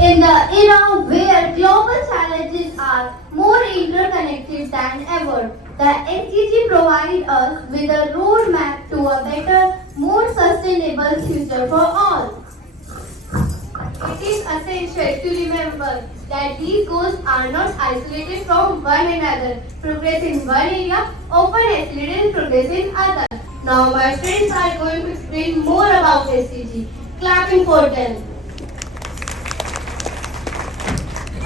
In the era where global challenges are more interconnected than ever, the SDG provides us with a roadmap to a better, more sustainable future for all. It is essential to remember that these goals are not isolated from one another. Progress in one area often accelerates progress in others. Now my friends are going to explain more about SDG. Clapping for them.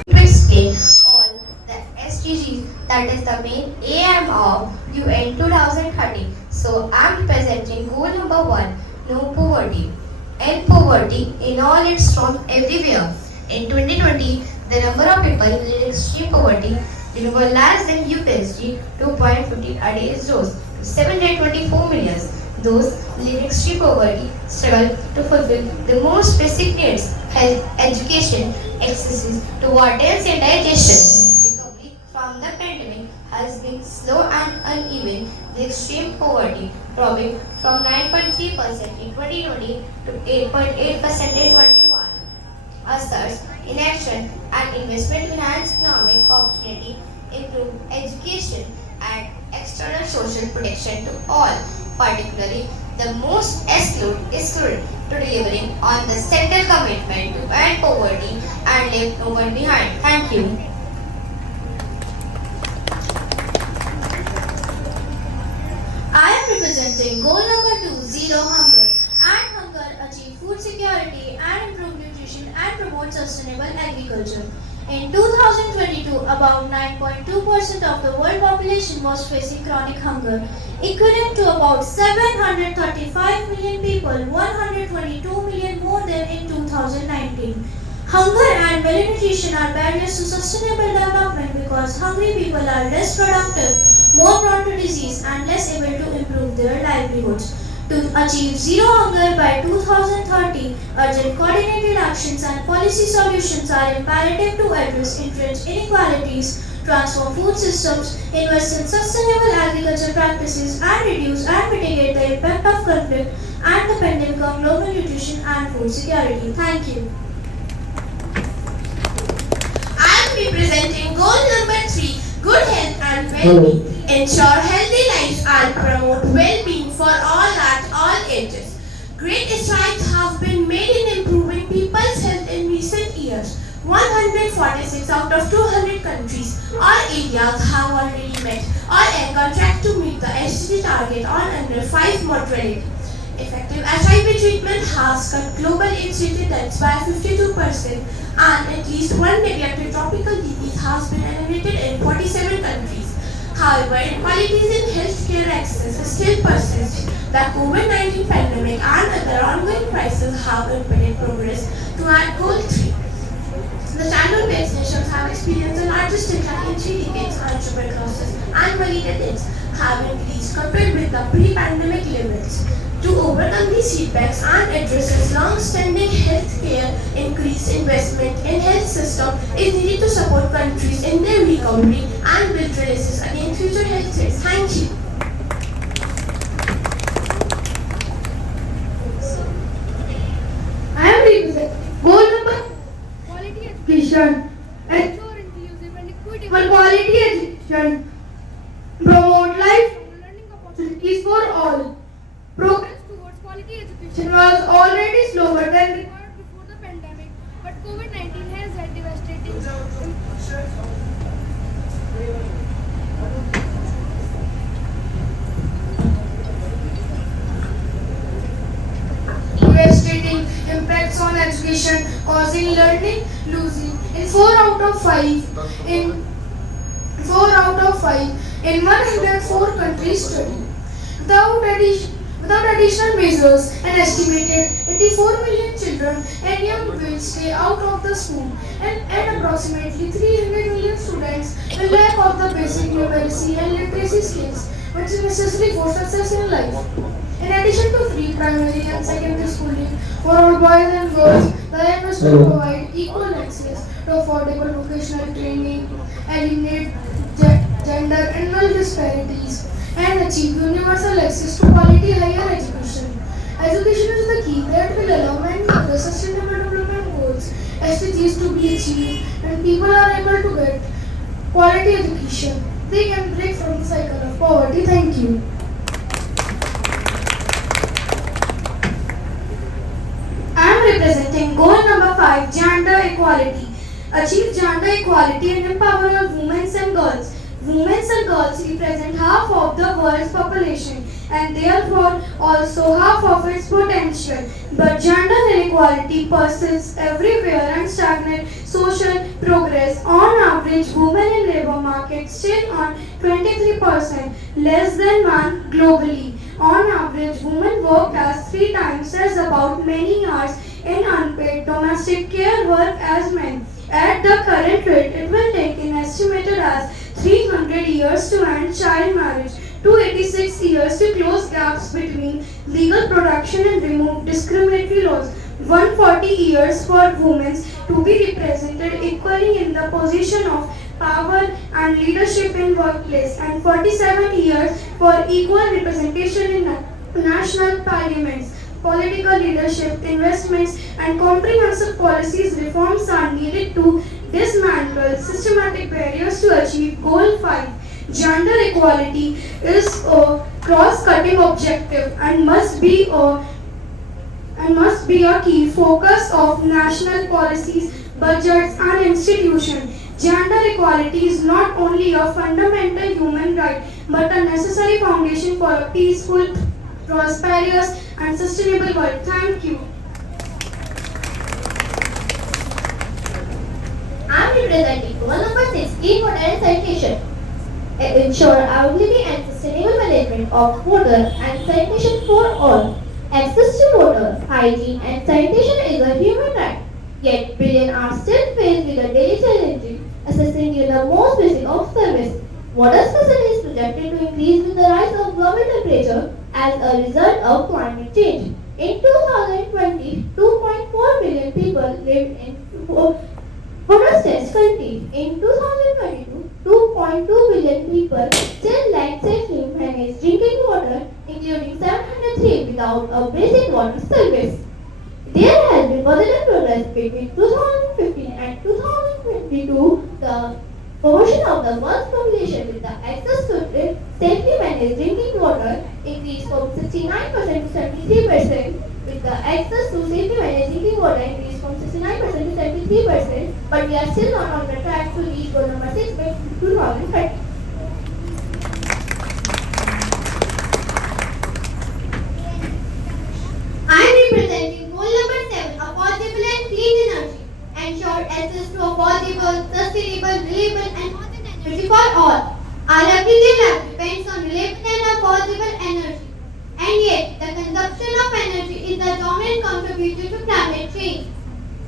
Explain all the SDGs, that is the main aim of UN 2030. So I'm presenting goal number 1, no poverty. End poverty in all its forms everywhere. In 2020, the number of people living in extreme poverty were less than USD 2.50 a day rose to 724 million. Those living in extreme poverty struggle to fulfill the most basic needs: health, education, access to water and sanitation. Recovery from the pandemic has been slow and uneven, with extreme poverty dropping from 9.3% in 2020 to 8.8% in 21. As such, inaction and investment enhance economic opportunity, improve education, and external social protection to all, particularly the most excluded, to delivering on the central commitment to end poverty and leave no one behind. Thank you. I am representing goal number 2, zero hunger. And hunger achieve food security and improve nutrition and promote sustainable agriculture. In 2022, about 9.2% of the world population was facing chronic hunger, equivalent to about 735 million people, 122 million more than in 2019. Hunger and malnutrition are barriers to sustainable development because hungry people are less productive, more prone to disease, and less able to improve their livelihoods. To achieve zero hunger by 2030, urgent coordinated actions and policy solutions are imperative to address entrenched inequalities, transform food systems, invest in sustainable agriculture practices, and reduce and mitigate the impact of conflict and the pandemic on global nutrition and food security. Thank you. I am representing goal number 3, good health and well-being. Ensure healthy lives and promote well-being for all at all ages. Great strides have been made in improving people's health in recent years. 146 out of 200 countries or areas have already met or are on track to meet the SDG target on under 5 mortality. Effective HIV treatment has cut global AIDS-related deaths by 52%, and at least one neglected tropical disease has been eliminated in 47 countries. However, inequalities in healthcare access still persist. The COVID-19 pandemic and other ongoing crises have impeded progress toward goal 3. The childhood-based nations have experienced the largest decline in 3 decades, and tuberculosis and malaria deaths have increased compared with the pre-pandemic levels. To overcome these setbacks and address its long-standing healthcare, increased investment in health system is needed to support countries in their recovery and build resilience against future health threats. Thank you. I am representing goal number quality education and ensure inclusive and for equitable quality education, promote life learning opportunities opportunities. for all. Progress Towards quality education was already slower than required before the pandemic, but COVID-19 has had devastating devastating impacts on education, causing learning losing in 4 out of 5 in 104 countries study. Without additional measures, an estimated 84 million children and young will stay out of the school, and approximately 300 million students will lack of the basic numeracy and literacy skills which is necessary for success in life. In addition to free primary and secondary schooling for all boys and girls, the aim is to provide equal access to affordable vocational training, eliminate gender and wealth disparities, and achieve universal access to quality higher education. Education is the key that will allow many other sustainable development goals SDGs to be achieved and people are able to get quality education, they can break from the cycle of poverty. Thank you. I am representing goal number 5, gender equality. Achieve gender equality and empower all women and girls. Women and girls represent half of the world's population and therefore also half of its potential. But gender inequality persists everywhere and stagnates social progress. On average, women in labor market still earn 23% less than men globally. On average, women work as 3 times as about many hours in unpaid domestic care work as men. At the current rate, it will take an estimated as 300 years to end child marriage, 286 years to close gaps between legal protection and remove discriminatory laws, 140 years for women to be represented equally in the position of power and leadership in workplace, and 47 years for equal representation in national parliaments. Political leadership, investments, and comprehensive policies reforms are needed to dismantle systematic barriers to achieve Goal 5. Gender equality is a cross-cutting objective and must be a key focus of national policies, budgets, and institutions. Gender equality is not only a fundamental human right but a necessary foundation for a peaceful, prosperous, and sustainable world. Thank you. I am representing goal number 6, clean water and sanitation. Ensure availability and sustainable management of water and sanitation for all. Access to water, hygiene, and sanitation is a human right. Yet, billions are still faced with the daily challenge accessing the most basic of service. Water scarcity is projected to increase with the rise of global temperature as a result of climate change. In 2020, 2.4 billion people lived in water-stressed countries. In 2022, 2.2 billion people still lack safely managed drinking water, including 703 without a basic water service. There has been positive progress between 2015 and 2022. The proportion of the world's population with the access to safely managed drinking water increased from 69% to 73%, with the access to safely managed drinking water increased from 69% to 73%, but we are still not on the track to reach goal number 6 by 2030. I am representing goal number 7, affordable and clean energy. Ensure access to affordable, sustainable, reliable and clean energy for all. Our everyday life depends on reliable and affordable energy. And yet, the consumption of energy is the dominant contributor to climate change,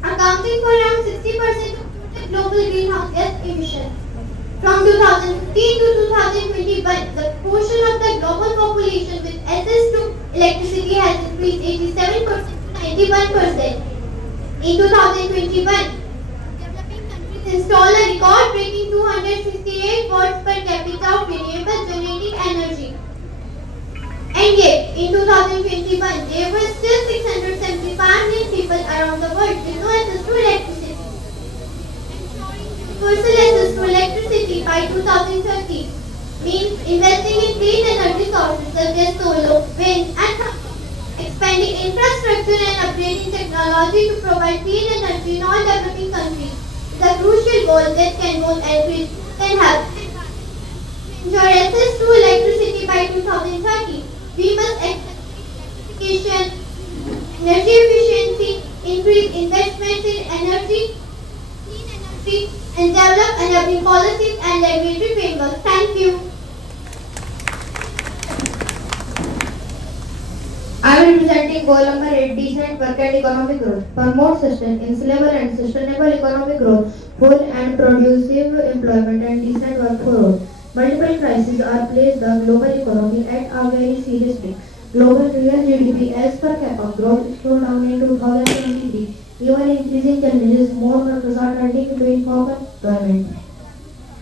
accounting for around 60% of total global greenhouse gas emissions. From 2015 to 2021, the portion of the global population with access to electricity has increased 87% to 91%. In 2021, developing countries installed a record-breaking 268 watts per capita of renewable generating energy. And yet, in 2021, there were still 675 million people around the world with no access to electricity. Ensuring universal access to electricity by 2030 means investing in clean energy sources such as solar, wind, and expanding infrastructure and upgrading technology to provide clean energy in all developing countries is a crucial goal that can both encourage and help. To ensure access to electricity by 2030, we must accept electrification, energy efficiency, increase investments in energy, clean energy, and develop enabling policies and regulatory frameworks. Thank you. I am representing goal number 8, decent work and economic growth. Promote sustainable and sustainable economic growth, full and producive employment and decent work for all. Multiple crises are placed the global economy at a very serious risk. Global real GDP as per capita growth slowed down in 2023. Even increasing challenges, more workers are turning to informal employment.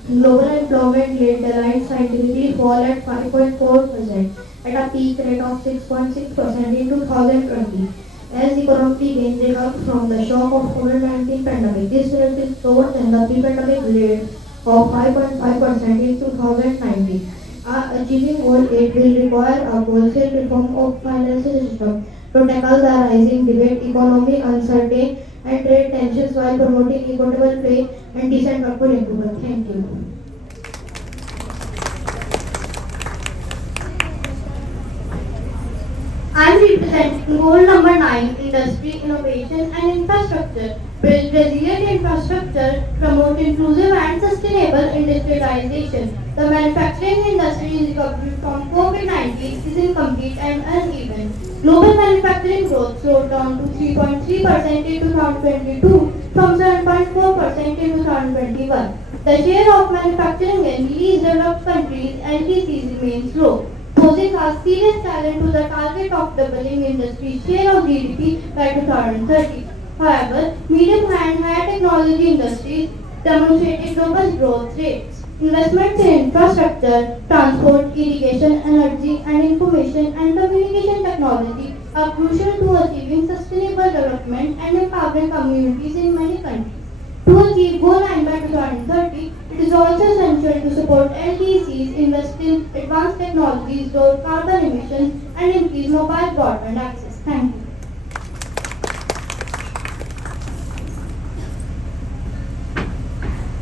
Global employment rate declined scientifically fall at 5.4% at a peak rate of 6.6% in 2020. as economy gains recover from the shock of COVID-19 pandemic. This rate is lower than the pre-pandemic rate of 5.5% in 2019. Achieving goal 8 will require a wholesale reform of financial system to tackle the rising debate, economy uncertainty, and trade tensions while promoting equitable play and decent workforce improvement. Thank you. I am representing goal number 9, industry, innovation and infrastructure. Build resilient infrastructure, promote inclusive and sustainable industrialization. The manufacturing industry recovery from COVID-19 is incomplete and uneven. Global manufacturing growth slowed down to 3.3% in 2022 from 7.4% in 2021. The share of manufacturing in least developed countries (LDCs) remains low, posing a serious challenge to the target of doubling industry share of GDP by 2030. However, medium and high technology industries demonstrated robust growth rates. Investments in infrastructure, transport, irrigation, energy, and information and communication technology are crucial to achieving sustainable development and empowering communities in many countries. To achieve Goal 9 by 2030, it is also essential to support LDCs, invest in advanced technologies, lower carbon emissions, and increase mobile broadband access. Thank you.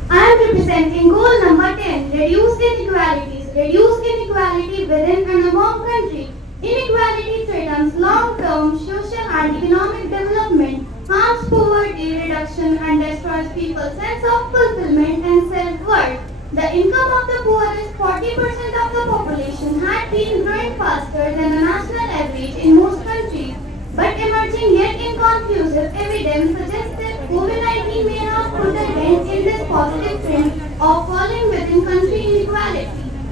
I am representing goal number 10, reduce inequalities. Reduce inequality within and among countries. Inequality threatens long-term social and economic development, harms poverty reduction, and destroys people's sense of fulfillment and self-worth. The income of the poorest 40% of the population had been growing faster than the national average in most countries, but emerging yet inconclusive evidence suggests that COVID-19 may have put a dent in this positive trend of falling within country inequality.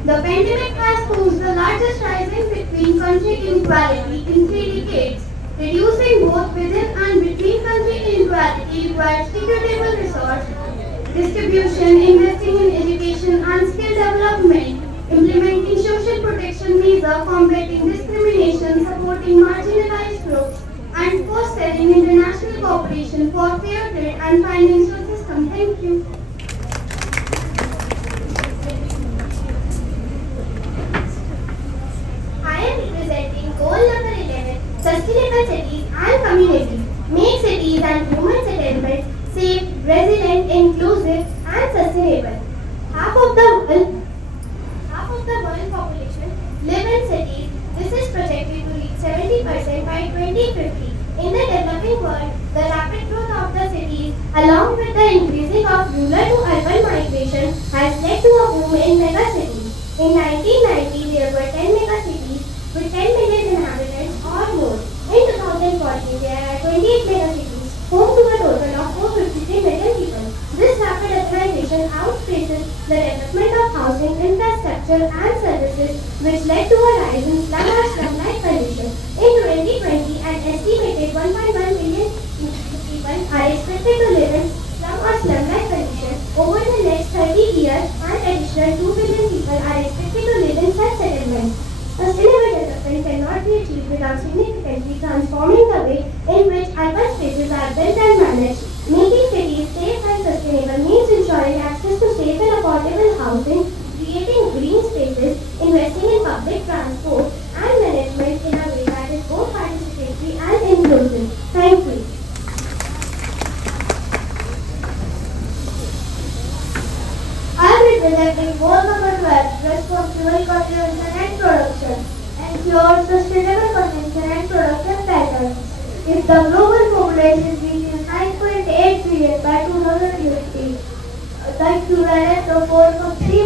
The pandemic has caused the largest rise in between country inequality in 3 decades. Reducing both within and between country inequality requires equitable resource distribution, investing in education and skill development, implementing social protection measures, combating discrimination, supporting marginalized groups, and fostering international cooperation for fair trade and financial system. Thank you. I am representing goal number 11, sustainable cities and communities. Make cities and human settlements safe, resilient, inclusive, and sustainable. Half of the world population live in cities. This is projected to reach 70% by 2050. In the developing world, the rapid growth of the cities, along with the increasing of rural to urban migration, has led to a boom in megacities. In 1990, there were 10 megacities with 10 million inhabitants or more. In 2014, there are 28 megacities, home to a total of 453 million people. This rapid urbanization outpaces the development of housing, infrastructure, and services, which led to a rise in slum or slum-like conditions. In 2020, an estimated 1.1 million people are expected to live in slum or slum-like conditions. Over the next 30 years, an additional 2 billion people are expected to live in such settlements. Sustainable development cannot be achieved without significantly transforming the way in which urban spaces are built and managed. Making cities safe and sustainable means ensuring access to safe and affordable housing, creating green spaces, investing in public transport, and management in a way that is both participatory and inclusive. Thank you. I am representing goal number 12, responsible consumption and production. Ensure sustainable consumption and production patterns. If the global population reaches 9.8 billion by 2050, the equivalent of 4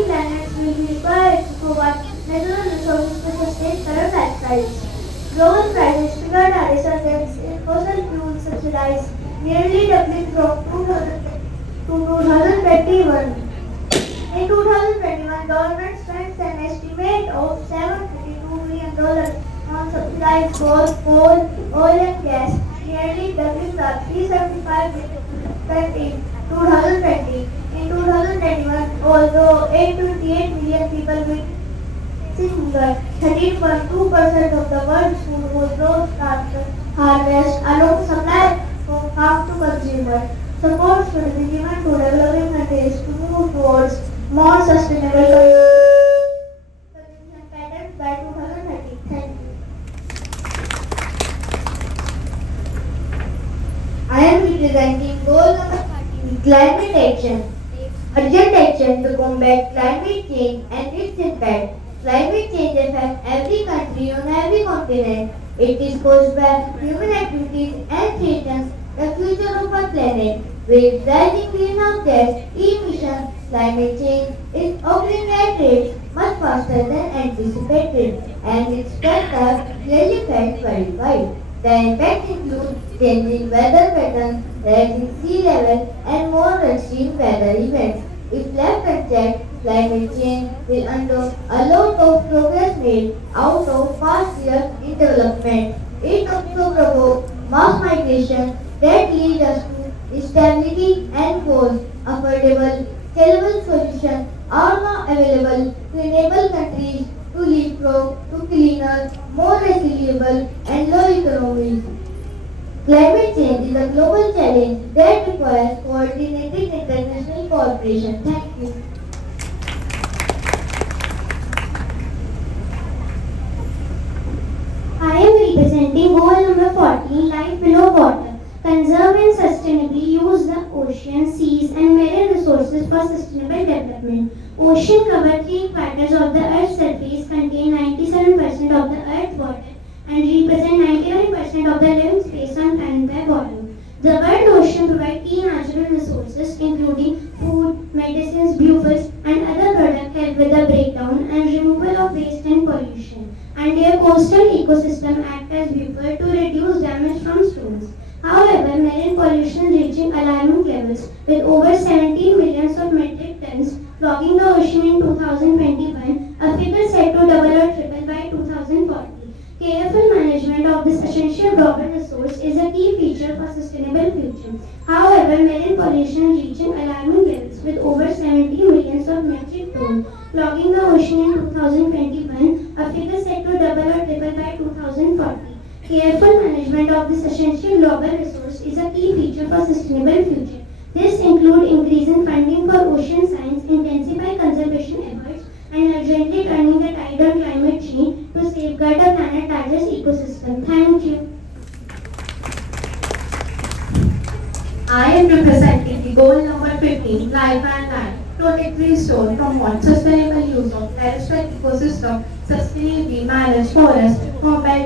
planets will be required to provide natural resources to sustain current lifestyles. Global prices triggered a resurgence in fossil fuel subsidies, nearly doubling from 2000 to 2021. In 2021, government spent an estimate of $752 million on subsidized coal, oil and gas, nearly doubling the $375 billion spent in 2020. In 2021, although 828 million people with hunger, 13.2% of the world's food was lost after harvest, along supply from farm to consumer. Support should be given to developing countries to move towards more sustainable consumption patterns by 2030. Thank you. I am representing goal number 13, climate action. Urgent action to combat climate change and its impact. Climate change affects every country on every continent. It is caused by human activities and threatens the future of our planet. With rising greenhouse gas emissions, climate change is occurring at rates much faster than anticipated, and its effects are clearly felt worldwide. The impacts include changing weather patterns, rising sea level, and more extreme weather events. If left unchecked, climate change will undo a lot of progress made out of past years in development. It also provokes mass migration that lead us to instability and wars. Affordable, scalable solutions are now available to enable countries to leapfrog to cleaner, more resilient and low economies. Climate change is a global challenge that requires coordinated international cooperation. Thank you. I am representing goal number 14, life below water. Conserve and sustainably use the ocean, seas and marine resources for sustainable development. Ocean cover 3/4 of the Earth's surface, contain 97% of the Earth's water and represent 99% of the living space on planet by volume. The world ocean provides key natural resources including food, medicines, fuels and other products help with the breakdown and removal of waste and pollution. And their coastal ecosystem act as buffer to reduce damage from storms. However, marine pollution reaching alarming levels with over 17 million of metric tons clogging the ocean in 2021, a figure set to double or triple by 2040. Careful management of this essential global resource is a key feature for sustainable future. However, marine pollution reaching alarming levels with over 70 million of metric tons clogging the ocean in 2021, a figure set to double or triple by 2040. Careful management of this essential global resource is a key feature for sustainable future. This includes increasing funding for ocean science, intensify conservation efforts, and urgently turning the tide on climate change to safeguard the planet's largest ecosystem. Thank you. I am representing the goal number 15, life and land. Protect, restore, promote sustainable use of terrestrial ecosystem, sustainably manage forests, combat